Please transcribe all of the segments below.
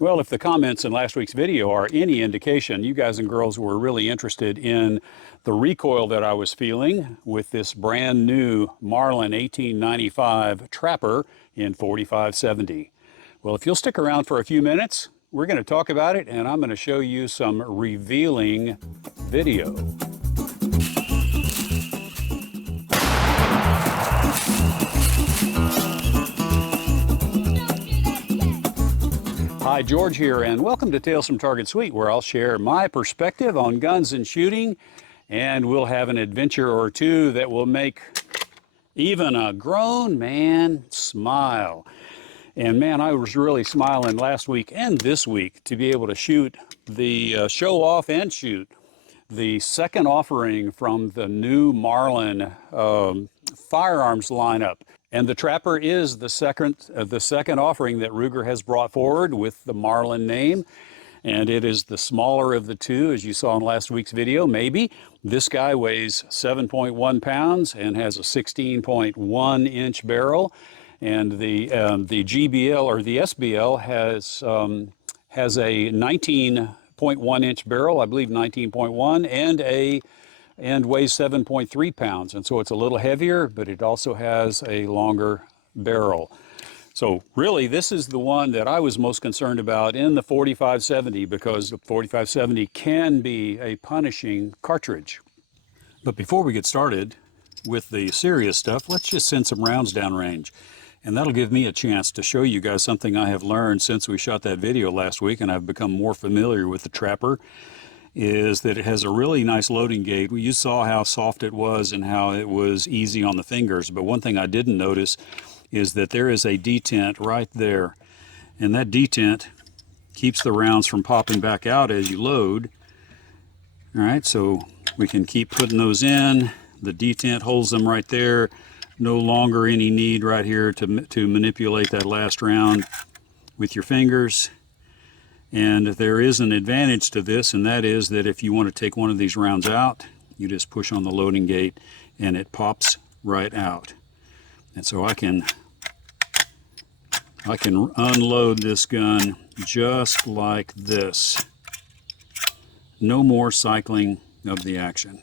Well, if the comments in last week's video are any indication, you guys and girls were really interested in the recoil that I was feeling with this brand new Marlin 1895 Trapper in 4570. Well, if you'll stick around for a few minutes, we're going to talk about it and I'm going to show you some revealing video. Hi, George here, and welcome to Tales from Target Suite, where I'll share my perspective on guns and shooting, and we'll have an adventure or two that will make even a grown man smile. And man, I was really smiling last week and this week to be able to shoot show off and shoot the second offering from the new Marlin firearms lineup. And the Trapper is the second offering that Ruger has brought forward with the Marlin name. And it is the smaller of the two, as you saw in last week's video, maybe. This guy weighs 7.1 pounds and has a 16.1 inch barrel. And the GBL or the SBL has a 19.1 inch barrel, I believe 19.1, and weighs 7.3 pounds. And so it's a little heavier, but it also has a longer barrel. So really, this is the one that I was most concerned about in the 4570 because the 4570 can be a punishing cartridge. But before we get started with the serious stuff, let's just send some rounds downrange. And that'll give me a chance to show you guys something I have learned since we shot that video last week and I've become more familiar with the Trapper, is that it has a really nice loading gate. You saw how soft it was and how it was easy on the fingers, but one thing I didn't notice is that there is a detent right there. And that detent keeps the rounds from popping back out as you load. All right, so we can keep putting those in. The detent holds them right there. No longer any need right here to manipulate that last round with your fingers. And there is an advantage to this, and that is that if you want to take one of these rounds out, you just push on the loading gate and it pops right out. And so I can unload this gun just like this. No more cycling of the action.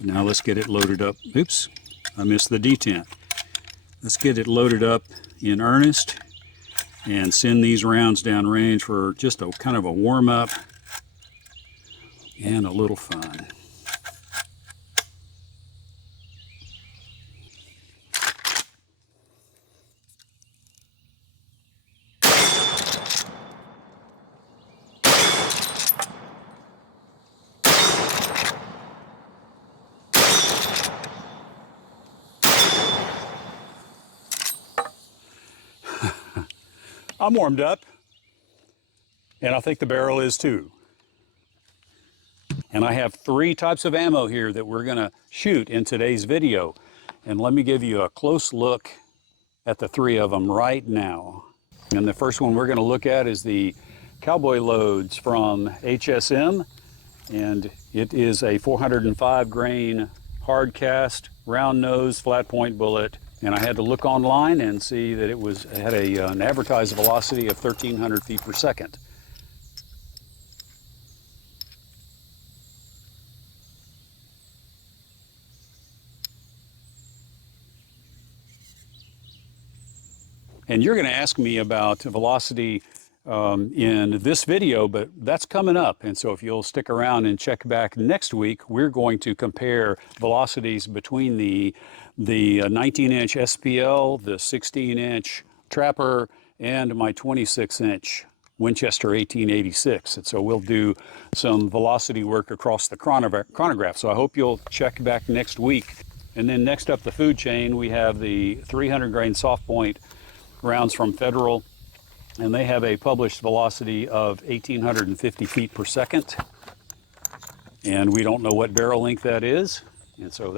Now let's get it loaded up. Oops, I missed the detent. Let's get it loaded up in earnest and send these rounds downrange for just a kind of a warm-up and a little fun. I'm warmed up, and I think the barrel is too. And I have 3 types of ammo here that we're going to shoot in today's video. And let me give you a close look at the 3 of them right now. And the first one we're going to look at is the Cowboy Loads from HSM. And it is a 405 grain hard cast, round nose, flat point bullet. And I had to look online and see that it had an advertised velocity of 1,300 feet per second. And you're going to ask me about velocity in this video, but that's coming up. And so if you'll stick around and check back next week, we're going to compare velocities between the 19-inch SPL, the 16-inch Trapper, and my 26-inch Winchester 1886. And so we'll do some velocity work across the chronograph. So I hope you'll check back next week. And then next up the food chain, we have the 300 grain soft point rounds from Federal. And they have a published velocity of 1,850 feet per second. And we don't know what barrel length that is. And so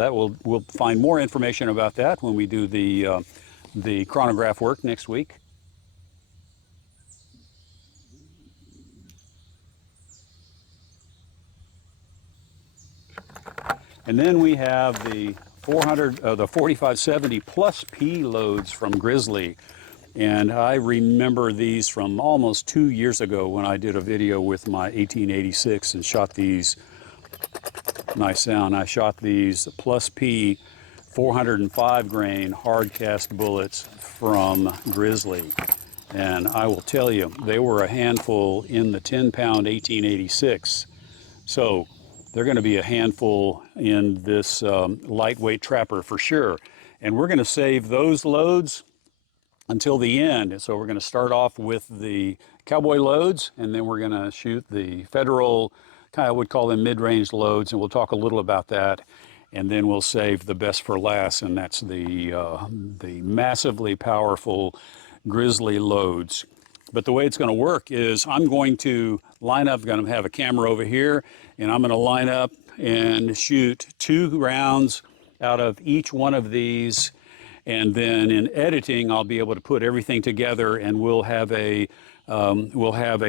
we'll find more information about that when we do the chronograph work next week. And then we have the 4570 plus P loads from Grizzly. And I remember these from almost 2 years ago when I did a video with my 1886 and shot these, nice sound, I shot these Plus P 405 grain hard cast bullets from Grizzly. And I will tell you, they were a handful in the 10-pound 1886. So they're going to be a handful in this lightweight trapper for sure. And we're going to save those loads until the end. So we're going to start off with the cowboy loads, and then we're going to shoot the federal, kind of would call them mid-range loads, and we'll talk a little about that. And then we'll save the best for last, and that's the massively powerful Grizzly loads. But the way it's going to work is I'm going to line up, going to have a camera over here, and I'm going to line up and shoot 2 rounds out of each one of these. And then in editing, I'll be able to put everything together, and we'll have a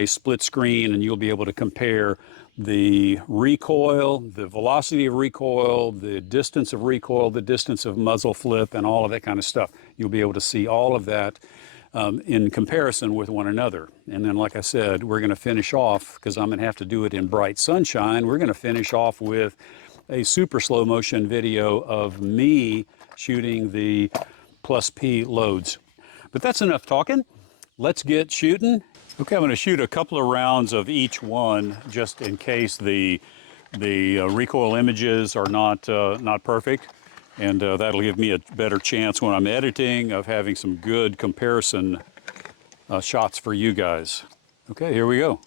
split screen, and you'll be able to compare the recoil, the velocity of recoil, the distance of recoil, the distance of muzzle flip, and all of that kind of stuff. You'll be able to see all of that in comparison with one another. And then, like I said, we're going to finish off, because I'm going to have to do it in bright sunshine, we're going to finish off with a super slow motion video of me shooting the Plus P loads. But that's enough talking. Let's get shooting. Okay, I'm going to shoot a couple of rounds of each one, just in case the recoil images are not perfect, and that'll give me a better chance when I'm editing of having some good comparison shots for you guys. Okay, here we go.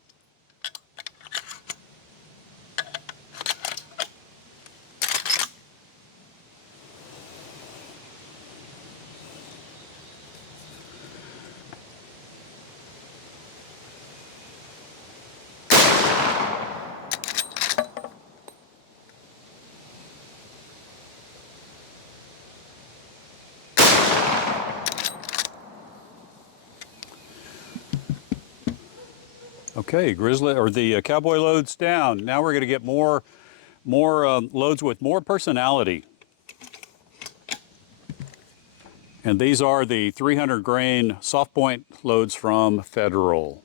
Okay, Grizzly, or the cowboy loads down. Now we're going to get more loads with more personality. And these are the 300 grain soft point loads from Federal.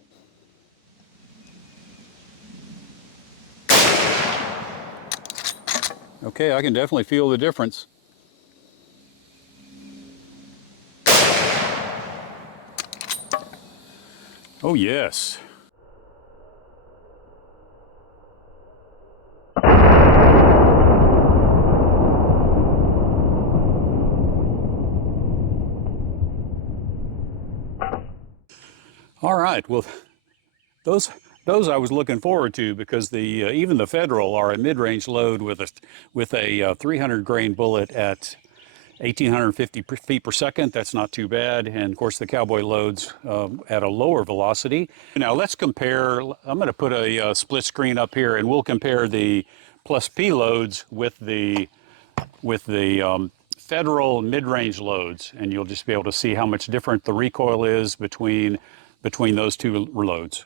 Okay, I can definitely feel the difference. Oh yes. All right, well, those I was looking forward to, because the even the Federal are a mid-range load with a 300 grain bullet at 1,850 feet per second. That's not too bad. And of course, the cowboy loads at a lower velocity. Now let's compare. I'm going to put a split screen up here, and we'll compare the Plus P loads with the Federal mid-range loads, and you'll just be able to see how much different the recoil is between those two loads.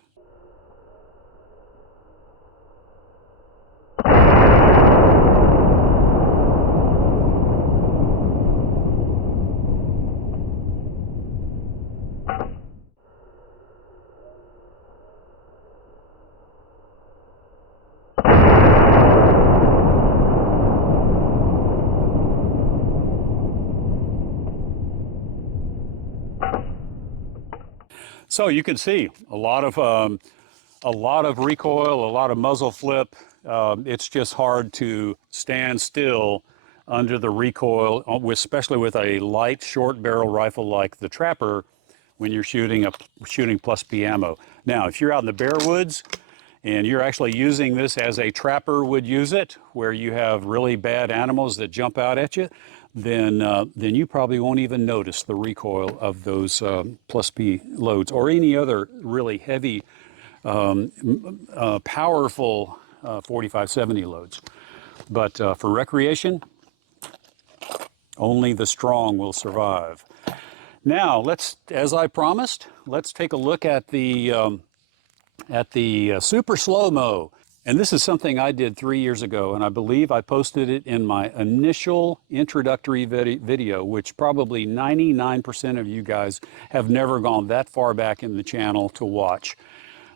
So you can see a lot of recoil, a lot of muzzle flip. It's just hard to stand still under the recoil, especially with a light short barrel rifle like the Trapper, when you're shooting Plus P ammo. Now, if you're out in the bare woods and you're actually using this as a trapper would use it, where you have really bad animals that jump out at you, then you probably won't even notice the recoil of those Plus P loads, or any other really heavy, powerful 4570 loads. But for recreation, only the strong will survive. Now, as I promised, let's take a look at the super slow-mo. And this is something I did 3 years ago, and I believe I posted it in my initial introductory video, which probably 99% of you guys have never gone that far back in the channel to watch.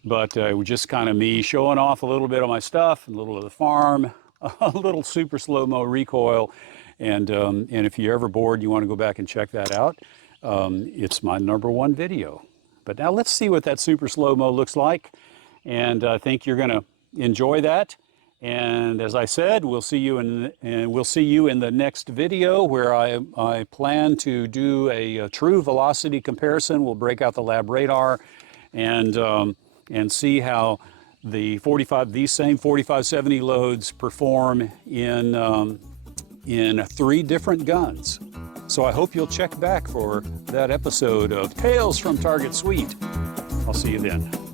But it was just kind of me showing off a little bit of my stuff, a little of the farm, a little super slow-mo recoil. And if you're ever bored, you want to go back and check that out, it's my #1 video. But now let's see what that super slow-mo looks like. And I think you're going to enjoy that. And as I said, we'll see you in the next video, where I plan to do a true velocity comparison. We'll break out the lab radar and see how these same 4570 loads perform in 3 different guns. So I hope you'll check back for that episode of Tales from Target Suite. I'll see you then.